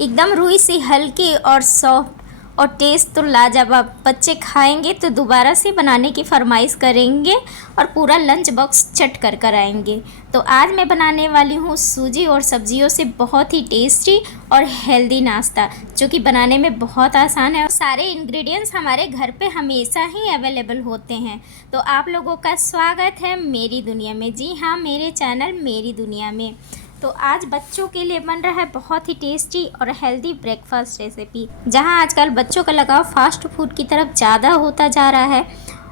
एकदम रुई सी हल्की और सॉफ्ट और टेस्ट तो लाजवाब। बच्चे खाएंगे तो दोबारा से बनाने की फरमाइश करेंगे और पूरा लंच बॉक्स चट कर कर आएंगे। तो आज मैं बनाने वाली हूँ सूजी और सब्जियों से बहुत ही टेस्टी और हेल्दी नाश्ता, जो कि बनाने में बहुत आसान है और सारे इंग्रेडिएंट्स हमारे घर पे हमेशा ही अवेलेबल होते हैं। तो आप लोगों का स्वागत है मेरी दुनिया में। जी हाँ, मेरे चैनल मेरी दुनिया में। तो आज बच्चों के लिए बन रहा है बहुत ही टेस्टी और हेल्दी ब्रेकफास्ट रेसिपी, जहां आजकल बच्चों का लगाव फास्ट फूड की तरफ ज़्यादा होता जा रहा है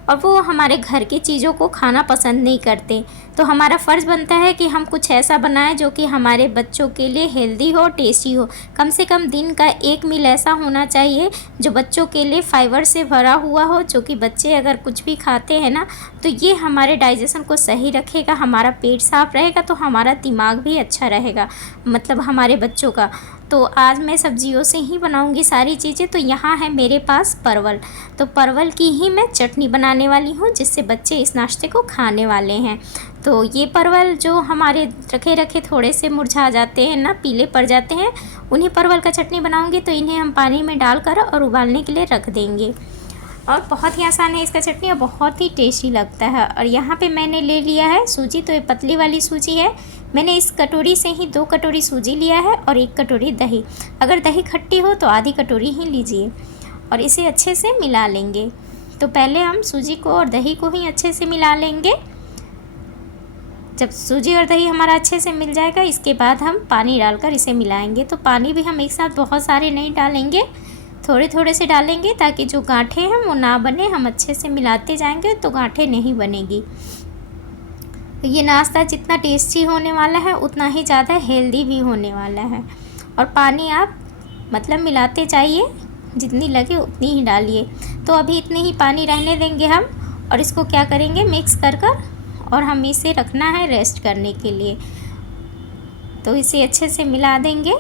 और वो हमारे घर की चीज़ों को खाना पसंद नहीं करते। तो हमारा फ़र्ज़ बनता है कि हम कुछ ऐसा बनाएं जो कि हमारे बच्चों के लिए हेल्दी हो, टेस्टी हो। कम से कम दिन का एक मील ऐसा होना चाहिए जो बच्चों के लिए फाइबर से भरा हुआ हो, जो कि बच्चे अगर कुछ भी खाते हैं ना तो ये हमारे डाइजेशन को सही रखेगा, हमारा पेट साफ़ रहेगा तो हमारा दिमाग भी अच्छा रहेगा, मतलब हमारे बच्चों का। तो आज मैं सब्जियों से ही बनाऊंगी सारी चीज़ें। तो यहाँ है मेरे पास परवल, तो परवल की ही मैं चटनी बनाने वाली हूँ जिससे बच्चे इस नाश्ते को खाने वाले हैं। तो ये परवल जो हमारे रखे रखे थोड़े से मुरझा जाते हैं ना, पीले पड़ जाते हैं, उन्हीं परवल का चटनी बनाऊंगी। तो इन्हें हम पानी में डालकर और उबालने के लिए रख देंगे और बहुत ही आसान है इसका चटनी और बहुत ही टेस्टी लगता है। और यहाँ पे मैंने ले लिया है सूजी, तो ये पतली वाली सूजी है। मैंने इस कटोरी से ही 2 कटोरी सूजी लिया है और 1 कटोरी दही। अगर दही खट्टी हो तो आधी कटोरी ही लीजिए और इसे अच्छे से मिला लेंगे। तो पहले हम सूजी को और दही को ही अच्छे से मिला लेंगे। जब सूजी और दही हमारा अच्छे से मिल जाएगा, इसके बाद हम पानी डालकर इसे मिलाएंगे। तो पानी भी हम एक साथ बहुत सारे नहीं डालेंगे, थोड़े थोड़े से डालेंगे ताकि जो गांठें हैं वो ना बने। हम अच्छे से मिलाते जाएंगे तो गांठें नहीं बनेगी। तो ये नाश्ता जितना टेस्टी होने वाला है उतना ही ज़्यादा हेल्दी भी होने वाला है। और पानी आप मतलब मिलाते जाइए, जितनी लगे उतनी ही डालिए। तो अभी इतने ही पानी रहने देंगे हम और इसको क्या करेंगे, मिक्स कर और हम इसे रखना है रेस्ट करने के लिए। तो इसे अच्छे से मिला देंगे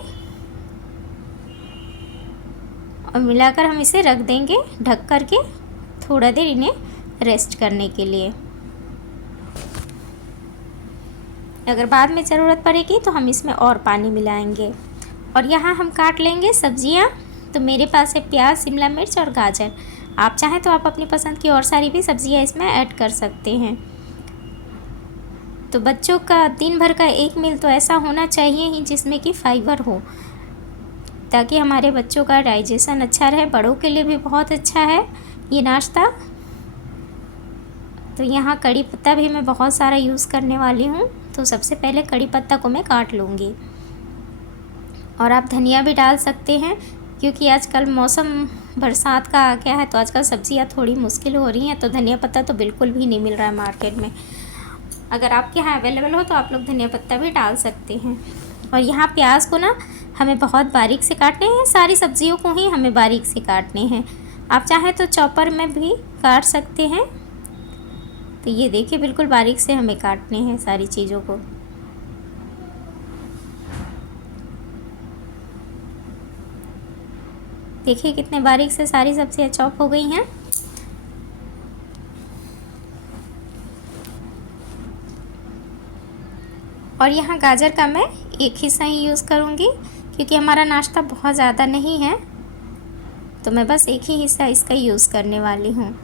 और मिलाकर हम इसे रख देंगे ढक कर के थोड़ा देर इन्हें रेस्ट करने के लिए। अगर बाद में ज़रूरत पड़ेगी तो हम इसमें और पानी मिलाएंगे। और यहाँ हम काट लेंगे सब्जियाँ। तो मेरे पास है प्याज, शिमला मिर्च और गाजर। आप चाहें तो आप अपनी पसंद की और सारी भी सब्जियाँ इसमें ऐड कर सकते हैं। तो बच्चों का दिन भर का एक मील तो ऐसा होना चाहिए ही जिसमें कि फाइबर हो, ताकि हमारे बच्चों का डाइजेशन अच्छा रहे। बड़ों के लिए भी बहुत अच्छा है ये नाश्ता। तो यहाँ कड़ी पत्ता भी मैं बहुत सारा यूज़ करने वाली हूँ। तो सबसे पहले कड़ी पत्ता को मैं काट लूँगी और आप धनिया भी डाल सकते हैं, क्योंकि आजकल मौसम बरसात का आ गया है तो आजकल सब्जियाँ थोड़ी मुश्किल हो रही हैं। तो धनिया पत्ता तो बिल्कुल भी नहीं मिल रहा है मार्केट में। अगर आपके यहाँ अवेलेबल हो तो आप लोग धनिया पत्ता भी डाल सकते हैं। और यहाँ प्याज को ना हमें बहुत बारीक से काटने हैं, सारी सब्जियों को ही हमें बारीक से काटने हैं। आप चाहें तो चॉपर में भी काट सकते हैं। तो ये देखिए बिल्कुल बारीक से हमें काटने हैं सारी चीज़ों को। देखिए कितने बारीक से सारी सब्जियां चॉप हो गई हैं। और यहाँ गाजर का मैं एक हिस्सा ही यूज़ करूँगी, क्योंकि हमारा नाश्ता बहुत ज़्यादा नहीं है। तो मैं बस एक ही हिस्सा इसका यूज़ करने वाली हूँ।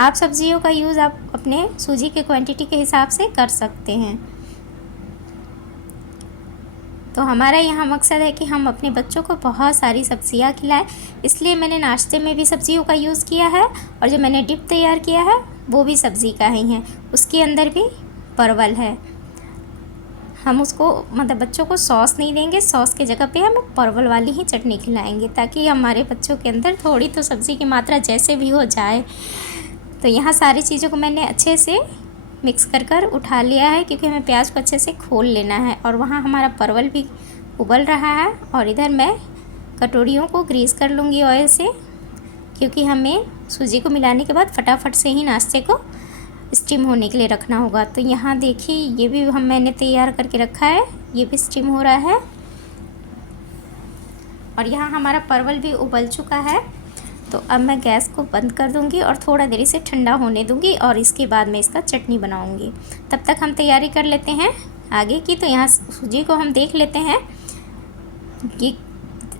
आप सब्जियों का यूज़ आप अपने सूजी के क्वांटिटी के हिसाब से कर सकते हैं। तो हमारा यहाँ मकसद है कि हम अपने बच्चों को बहुत सारी सब्जियाँ खिलाएं, इसलिए मैंने नाश्ते में भी सब्जियों का यूज़ किया है और जो मैंने डिप तैयार किया है वो भी सब्ज़ी का ही है। उसके अंदर भी परवल है। हम उसको मतलब बच्चों को सॉस नहीं देंगे, सॉस की जगह पे हम परवल वाली ही चटनी खिलाएंगे, ताकि हमारे बच्चों के अंदर थोड़ी तो सब्ज़ी की मात्रा जैसे भी हो जाए। तो यहाँ सारी चीज़ों को मैंने अच्छे से मिक्स कर उठा लिया है, क्योंकि हमें प्याज को अच्छे से खोल लेना है। और वहाँ हमारा परवल भी उबल रहा है और इधर मैं कटोरियों को ग्रीस कर लूँगी ऑयल से, क्योंकि हमें सूजी को मिलाने के बाद फटाफट से ही नाश्ते को स्टीम होने के लिए रखना होगा। तो यहाँ देखिए ये भी मैंने तैयार करके रखा है, ये भी स्टीम हो रहा है। और यहाँ हमारा परवल भी उबल चुका है। तो अब मैं गैस को बंद कर दूंगी और थोड़ा देर इसे ठंडा होने दूंगी और इसके बाद मैं इसका चटनी बनाऊंगी। तब तक हम तैयारी कर लेते हैं आगे की। तो यहाँ सूजी को हम देख लेते हैं, ये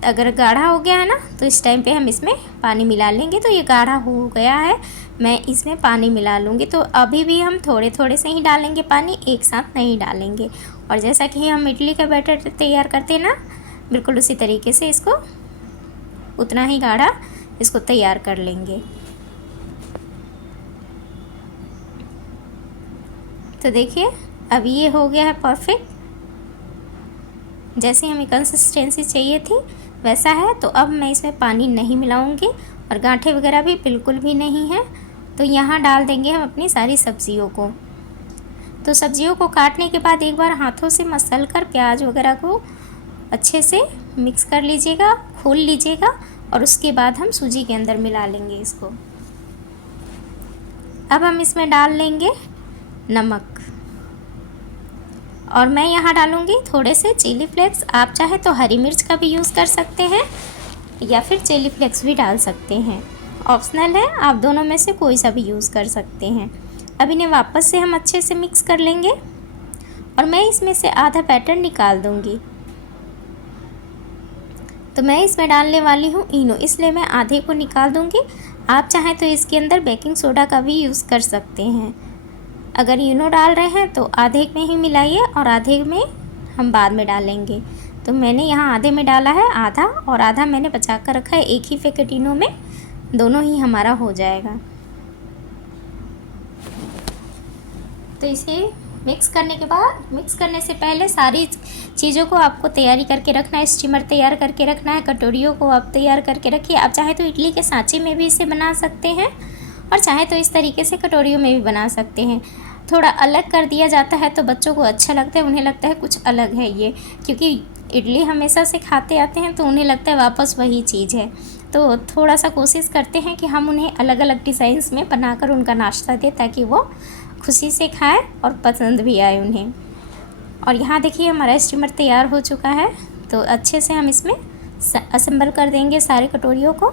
अगर गाढ़ा हो गया है ना तो इस टाइम पे हम इसमें पानी मिला लेंगे। तो ये गाढ़ा हो गया है, मैं इसमें पानी मिला लूँगी। तो अभी भी हम थोड़े थोड़े से ही डालेंगे पानी, एक साथ नहीं डालेंगे। और जैसा कि हम इडली का बैटर तैयार करते हैं ना, बिल्कुल उसी तरीके से इसको उतना ही गाढ़ा इसको तैयार कर लेंगे। तो देखिए अभी ये हो गया है परफेक्ट, जैसे हमें कंसिस्टेंसी चाहिए थी वैसा है। तो अब मैं इसमें पानी नहीं मिलाऊंगी और गांठें वगैरह भी बिल्कुल भी नहीं है। तो यहाँ डाल देंगे हम अपनी सारी सब्जियों को। तो सब्जियों को काटने के बाद एक बार हाथों से मसल कर प्याज वगैरह को अच्छे से मिक्स कर लीजिएगा, खोल लीजिएगा और उसके बाद हम सूजी के अंदर मिला लेंगे इसको। अब हम इसमें डाल लेंगे नमक और मैं यहाँ डालूँगी थोड़े से चिली फ्लेक्स। आप चाहे तो हरी मिर्च का भी यूज़ कर सकते हैं या फिर चिली फ्लेक्स भी डाल सकते हैं, ऑप्शनल है, आप दोनों में से कोई सा भी यूज़ कर सकते हैं। अब इन्हें वापस से हम अच्छे से मिक्स कर लेंगे और मैं इसमें से आधा बैटर निकाल दूँगी। तो मैं इसमें डालने वाली हूँ इनो, इसलिए मैं आधे को निकाल दूँगी। आप चाहें तो इसके अंदर बेकिंग सोडा का भी यूज़ कर सकते हैं। अगर इनो डाल रहे हैं तो आधे में ही मिलाइए और आधे में हम बाद में डालेंगे। तो मैंने यहाँ आधे में डाला है आधा, और आधा मैंने बचा कर रखा है एक ही पैकेट इनो में, दोनों ही हमारा हो जाएगा। तो इसे मिक्स करने के बाद, मिक्स करने से पहले सारी चीज़ों को आपको तैयारी करके रखना है। स्टीमर तैयार करके रखना है, कटोरियों को आप तैयार करके रखिए। आप चाहे तो इडली के सांचे में भी इसे बना सकते हैं और चाहे तो इस तरीके से कटोरियों में भी बना सकते हैं। थोड़ा अलग कर दिया जाता है तो बच्चों को अच्छा लगता है, उन्हें लगता है कुछ अलग है ये, क्योंकि इडली हमेशा से खाते आते हैं तो उन्हें लगता है वापस वही चीज़ है। तो थोड़ा सा कोशिश करते हैं कि हम उन्हें अलग अलग डिज़ाइंस में बनाकर उनका नाश्ता दें ताकि वो खुशी से खाएं और पसंद भी आए उन्हें। और यहाँ देखिए हमारा स्टीमर तैयार हो चुका है। तो अच्छे से हम इसमें असेंबल कर देंगे सारे कटोरियों को।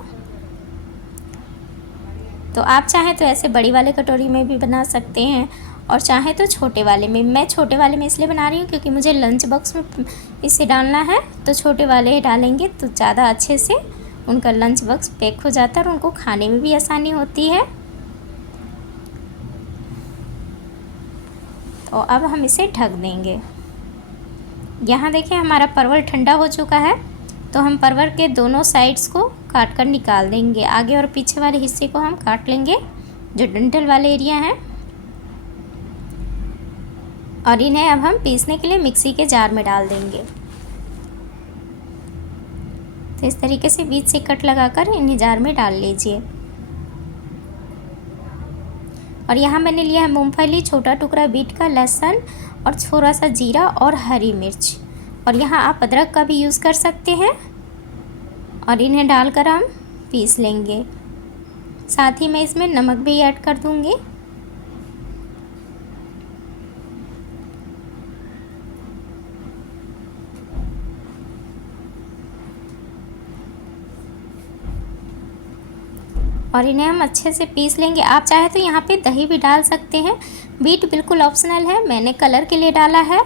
तो आप चाहें तो ऐसे बड़ी वाले कटोरी में भी बना सकते हैं और चाहे तो छोटे वाले में। मैं छोटे वाले में इसलिए बना रही हूँ क्योंकि मुझे लंच बॉक्स में इसे डालना है, तो छोटे वाले डालेंगे तो ज़्यादा अच्छे से उनका लंच बॉक्स पैक हो जाता है और उनको खाने में भी आसानी होती है। तो अब हम इसे ढक देंगे। यहाँ देखिए हमारा परवल ठंडा हो चुका है, तो हम परवल के दोनों साइड्स को काट कर निकाल देंगे। आगे और पीछे वाले हिस्से को हम काट लेंगे, जो डंठल वाले एरिया हैं, और इन्हें अब हम पीसने के लिए मिक्सी के जार में डाल देंगे। तो इस तरीके से बीच से कट लगाकर इन्हें जार में डाल लीजिए। और यहाँ मैंने लिया है मूंगफली, छोटा टुकड़ा बीट का, लहसुन और थोड़ा सा जीरा और हरी मिर्च, और यहाँ आप अदरक का भी यूज़ कर सकते हैं। और इन्हें डालकर हम पीस लेंगे। साथ ही मैं इसमें नमक भी ऐड कर दूँगी। और इन्हें हम अच्छे से पीस लेंगे। आप चाहे तो यहाँ पे दही भी डाल सकते हैं, बीट बिल्कुल ऑप्शनल है, मैंने कलर के लिए डाला है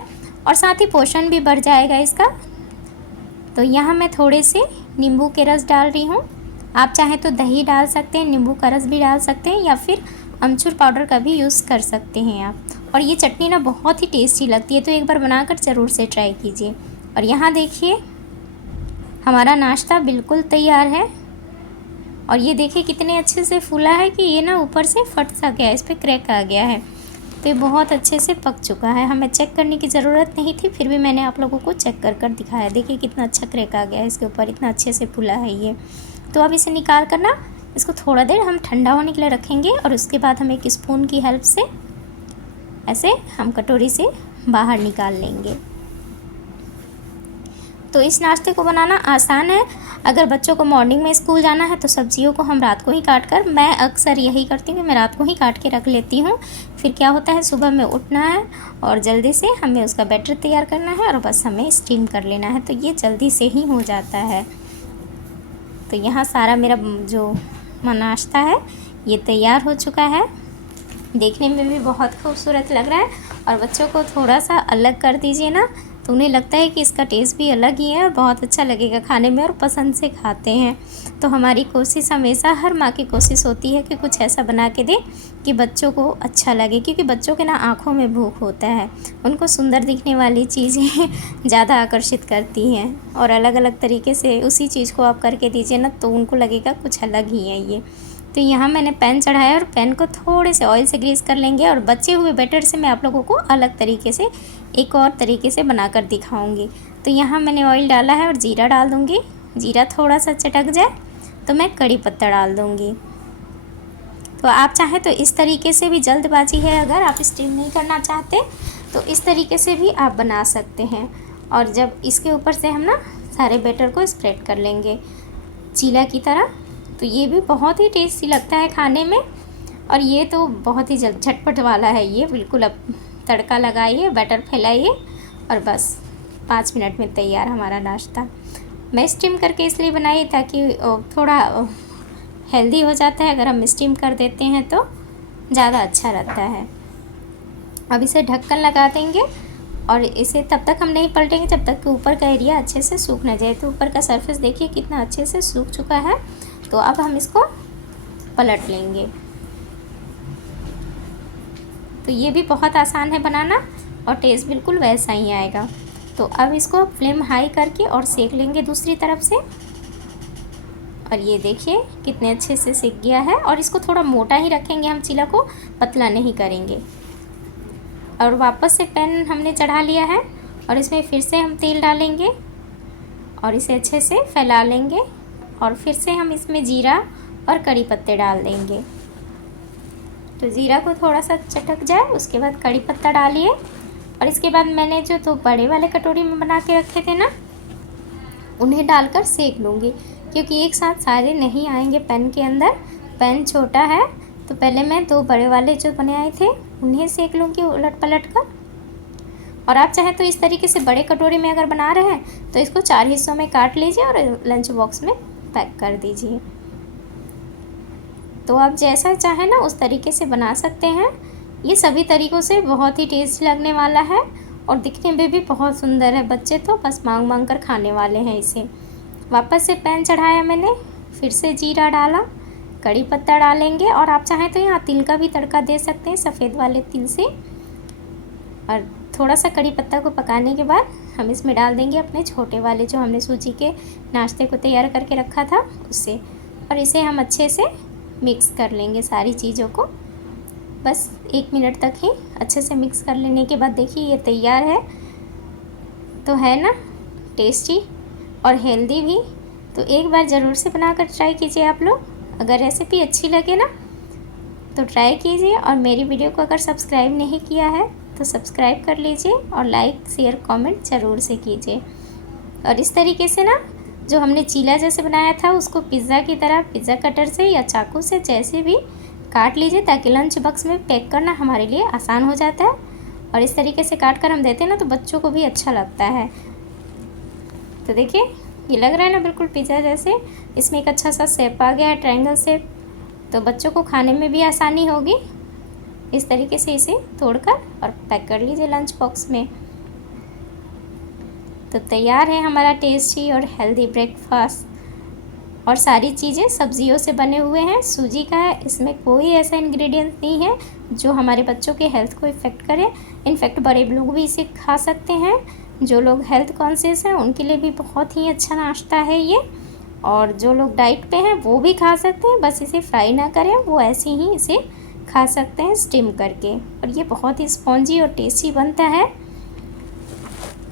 और साथ ही पोषण भी बढ़ जाएगा इसका। तो यहाँ मैं थोड़े से नींबू के रस डाल रही हूँ। आप चाहे तो दही डाल सकते हैं, नींबू का रस भी डाल सकते हैं, या फिर अमचूर पाउडर का भी यूज़ कर सकते हैं आप। और ये चटनी ना बहुत ही टेस्टी लगती है, तो एक बार बनाकर ज़रूर से ट्राई कीजिए। और यहाँ देखिए हमारा नाश्ता बिल्कुल तैयार है, और ये देखिए कितने अच्छे से फूला है कि ये ना ऊपर से फट सा गया, इस पर क्रैक आ गया है। तो ये बहुत अच्छे से पक चुका है, हमें चेक करने की ज़रूरत नहीं थी, फिर भी मैंने आप लोगों को चेक कर कर दिखाया। देखिए कितना अच्छा क्रैक आ गया है इसके ऊपर, इतना अच्छे से फूला है ये। तो अब इसे निकाल कर ना इसको थोड़ा देर हम ठंडा होने के लिए रखेंगे, और उसके बाद हम एक स्पून की हेल्प से ऐसे हम कटोरी से बाहर निकाल लेंगे। तो इस नाश्ते को बनाना आसान है। अगर बच्चों को मॉर्निंग में स्कूल जाना है तो सब्जियों को हम रात को ही काट कर, मैं अक्सर यही करती हूँ कि मैं रात को ही काट के रख लेती हूँ। फिर क्या होता है, सुबह में उठना है और जल्दी से हमें उसका बैटर तैयार करना है और बस हमें स्टीम कर लेना है, तो ये जल्दी से ही हो जाता है। तो यहाँ सारा मेरा जो नाश्ता है ये तैयार हो चुका है, देखने में भी बहुत खूबसूरत लग रहा है। और बच्चों को थोड़ा सा अलग कर दीजिए ना, तो उन्हें लगता है कि इसका टेस्ट भी अलग ही है और बहुत अच्छा लगेगा खाने में और पसंद से खाते हैं। तो हमारी कोशिश हमेशा, हर माँ की कोशिश होती है कि कुछ ऐसा बना के दें कि बच्चों को अच्छा लगे, क्योंकि बच्चों के ना आँखों में भूख होता है, उनको सुंदर दिखने वाली चीज़ें ज़्यादा आकर्षित करती हैं। और अलग अलग तरीके से उसी चीज़ को आप करके दीजिए ना, तो उनको लगेगा कुछ अलग ही है ये। तो यहाँ मैंने पैन चढ़ाया और पैन को थोड़े से ऑयल से ग्रीस कर लेंगे, और बचे हुए बैटर से मैं आप लोगों को अलग तरीके से, एक और तरीके से बनाकर दिखाऊंगी। तो यहाँ मैंने ऑयल डाला है और जीरा डाल दूँगी। जीरा थोड़ा सा चटक जाए तो मैं कड़ी पत्ता डाल दूँगी। तो आप चाहें तो इस तरीके से भी, जल्दबाजी है अगर आप स्टीम नहीं करना चाहते तो इस तरीके से भी आप बना सकते हैं। और जब इसके ऊपर से हम ना सारे बैटर को स्प्रेड कर लेंगे चीला की तरह, तो ये भी बहुत ही टेस्टी लगता है खाने में। और ये तो बहुत ही झटपट वाला है ये, बिल्कुल अब तड़का लगाइए, बैटर फैलाइए और बस 5 मिनट में तैयार हमारा नाश्ता। मैं स्टीम करके इसलिए बनाई ताकि थोड़ा हेल्दी हो जाता है, अगर हम स्टीम कर देते हैं तो ज़्यादा अच्छा रहता है। अब इसे ढक्कन लगा देंगे और इसे तब तक हम नहीं पलटेंगे जब तक कि ऊपर का एरिया अच्छे से सूख ना जाए। तो ऊपर का सरफेस देखिए कितना अच्छे से सूख चुका है। तो अब हम इसको पलट लेंगे। तो ये भी बहुत आसान है बनाना और टेस्ट बिल्कुल वैसा ही आएगा। तो अब इसको फ्लेम हाई करके और सेक लेंगे दूसरी तरफ से। और ये देखिए कितने अच्छे से सेक गया है। और इसको थोड़ा मोटा ही रखेंगे हम, चीला को पतला नहीं करेंगे। और वापस से पैन हमने चढ़ा लिया है और इसमें फिर से हम तेल डालेंगे और इसे अच्छे से फैला लेंगे। और फिर से हम इसमें जीरा और कड़ी पत्ते डाल देंगे। तो जीरा को थोड़ा सा चटक जाए उसके बाद कड़ी पत्ता डालिए। और इसके बाद मैंने जो 2 बड़े वाले कटोरी में बना के रखे थे ना, उन्हें डालकर सेक लूँगी, क्योंकि एक साथ सारे नहीं आएंगे पैन के अंदर। पैन छोटा है तो पहले मैं 2 बड़े वाले जो बनाए थे उन्हें सेक लूँगी उलट पलट कर। और आप चाहें तो इस तरीके से बड़े कटोरी में अगर बना रहे हैं तो इसको 4 हिस्सों में काट लीजिए और लंच बॉक्स में पैक कर दीजिए। तो आप जैसा चाहें ना उस तरीके से बना सकते हैं। ये सभी तरीक़ों से बहुत ही टेस्टी लगने वाला है और दिखने में भी बहुत सुंदर है। बच्चे तो बस मांग मांग कर खाने वाले हैं इसे। वापस से पैन चढ़ाया मैंने, फिर से जीरा डाला, कड़ी पत्ता डालेंगे और आप चाहें तो यहाँ तिल का भी तड़का दे सकते हैं, सफ़ेद वाले तिल से। और थोड़ा सा कड़ी पत्ता को पकाने के बाद हम इसमें डाल देंगे अपने छोटे वाले जो हमने सूजी के नाश्ते को तैयार करके रखा था उससे। और इसे हम अच्छे से मिक्स कर लेंगे सारी चीज़ों को। बस 1 मिनट तक ही अच्छे से मिक्स कर लेने के बाद देखिए ये तैयार है। तो है ना टेस्टी और हेल्दी भी। तो एक बार ज़रूर से बनाकर ट्राई कीजिए आप लोग। अगर रेसिपी अच्छी लगे ना तो ट्राई कीजिए। और मेरी वीडियो को अगर सब्सक्राइब नहीं किया है तो सब्सक्राइब कर लीजिए और लाइक शेयर कमेंट ज़रूर से कीजिए। और इस तरीके से ना जो हमने चीला जैसे बनाया था उसको पिज़्ज़ा की तरह पिज़्ज़ा कटर से या चाकू से जैसे भी काट लीजिए, ताकि लंच बॉक्स में पैक करना हमारे लिए आसान हो जाता है। और इस तरीके से काट कर हम देते हैं ना तो बच्चों को भी अच्छा लगता है। तो देखिए ये लग रहा है ना बिल्कुल पिज़्ज़ा जैसे। इसमें एक अच्छा सा शेप आ गया है, ट्रायंगल शेप। तो बच्चों को खाने में भी आसानी होगी। इस तरीके से इसे तोड़कर और पैक कर लीजिए लंच बॉक्स में। तो तैयार है हमारा टेस्टी और हेल्दी ब्रेकफास्ट। और सारी चीज़ें सब्जियों से बने हुए हैं, सूजी का है, इसमें कोई ऐसा इंग्रेडिएंट नहीं है जो हमारे बच्चों के हेल्थ को इफ़ेक्ट करे। इनफैक्ट बड़े लोग भी इसे खा सकते हैं। जो लोग हेल्थ कॉन्शियस हैं उनके लिए भी बहुत ही अच्छा नाश्ता है ये। और जो लोग डाइट पे हैं वो भी खा सकते हैं, बस इसे फ्राई ना करें, वो ऐसे ही इसे खा सकते हैं स्टीम करके। और ये बहुत ही स्पॉन्जी और टेस्टी बनता है।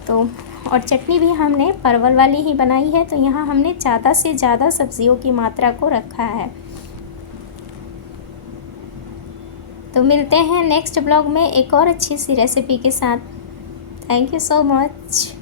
तो और चटनी भी हमने परवल वाली ही बनाई है। तो यहाँ हमने ज़्यादा से ज़्यादा सब्जियों की मात्रा को रखा है। तो मिलते हैं नेक्स्ट ब्लॉग में एक और अच्छी सी रेसिपी के साथ। Thank you so much.